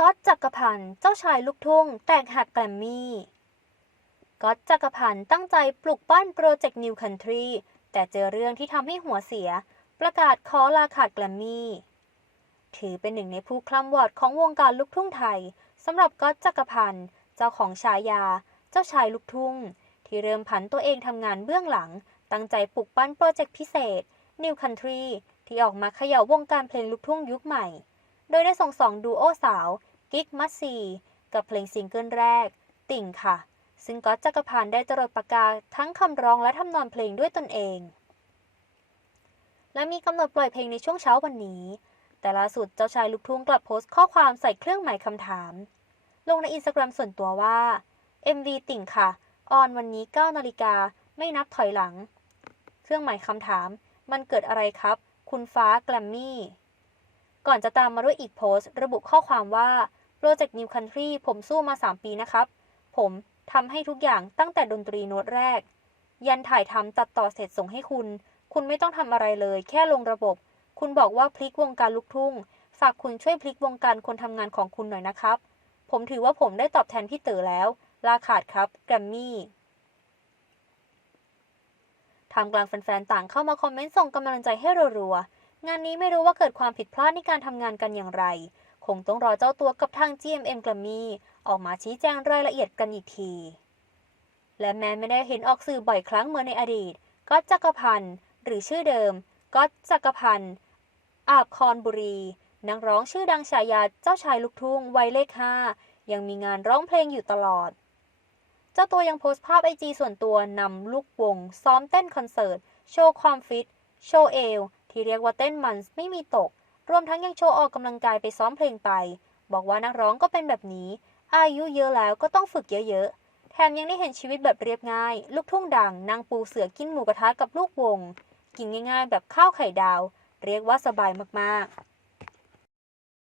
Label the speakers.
Speaker 1: ก๊อตจักรพันธ์เจ้าชายลูกทุ่ง แตกหักแกรมมี่ ก๊อตจักรพันธ์ตั้งใจปลุกปั้นโปรเจกต์นิวคันทรีแต่เจอเรื่องที่ทำให้หัวเสีย ประกาศขอลาขาดแกรมมี่ ถือเป็นหนึ่งในผู้คล่ำวอดของวงการลูกทุ่งไทยสำหรับก๊อตจักรพันธ์เจ้าของฉายา เจ้าชายลูกทุ่ง ที่เริ่มผันตัวเองทำงานเบื้องหลัง ตั้งใจปลุกปั้นโปรเจกต์พิเศษ New Country ที่ออกมาเขย่าวงการเพลงลูกทุ่งยุคใหม่ โดยได้ส่งสองดูโอสาว กิ๊กมัสซีกับเพลงซิงเกิลแรก ติ่งค่ะ ซึ่งก๊อตจักรพันธ์ได้จรดปากกาทั้งคำร้องและทำนองเพลงด้วยตนเอง และมีกำหนดปล่อยเพลงในช่วงเช้าวันนี้ แต่ล่าสุดเจ้าชายลูกทุ่งกลับโพสต์ข้อความใส่เครื่องหมายคำถาม ลงในอินสตาแกรมส่วนตัวว่า MV ติ่งค่ะ ออนวันนี้9นาฬิกาไม่นับถอยหลัง เครื่องหมายคำถาม มันเกิดอะไรครับ คุณฟ้าแกรมมี่ ก่อนจะตามมาด้วยอีกโพสต์ ระบุข้อความว่าโปรเจกต์ New Country ผมสู้มา 3 ปีนะครับ ผมทำให้ทุกอย่างตั้งแต่ดนตรีโน้ตแรก ยันถ่ายทำตัดต่อเสร็จส่งให้คุณ คุณไม่ต้องทำอะไรเลย แค่ลงระบบ คุณบอกว่าพลิกวงการลูกทุ่ง ฝากคุณช่วยพลิกวงการคนทำงานของคุณหน่อยนะครับ ผมถือว่าผมได้ตอบแทนพี่เต๋อแล้วลาขาดครับแกรมมี่ทำกลางแฟนๆ ต่างเข้ามาคอมเมนต์ส่งกำลังใจให้รัวๆ งานนี้ไม่รู้ว่าเกิดความผิดพลาดในการทำงานกันอย่างไร คงต้องรอเจ้าตัวกับทาง GMM แกรมมี่ออกมาชี้แจงรายละเอียดกันอีกที และแม้ไม่ได้เห็นออกสื่อบ่อยครั้งเหมือนในอดีต ก็จักรพันธ์หรือชื่อเดิม ก็จักรพันธ์อาบคอนบุรี นักร้องชื่อดังฉายาเจ้าชายลูกทุ่งวัยเลขห้ายังมีงานร้องเพลงอยู่ตลอด เจ้าตัวยังโพสต์ภาพไอจีส่วนตัวนำลูกวง ซ้อมเต้นคอนเสิร์ต โชว์ความฟิต โชว์เอว ที่เรียกว่าเต้นมันไม่มีตก รวมทั้งยังโชว์ออกกำลังกายไปซ้อมเพลงไป บอกว่านักร้องก็เป็นแบบนี้ อายุเยอะแล้วก็ต้องฝึกเยอะๆ แถมยังได้เห็นชีวิตแบบเรียบง่าย ลูกทุ่งดังนางปูเสือกินหมูกระทะกับลูกวง กินง่าย ๆ แบบข้าวไข่ดาว เรียกว่าสบายมากๆ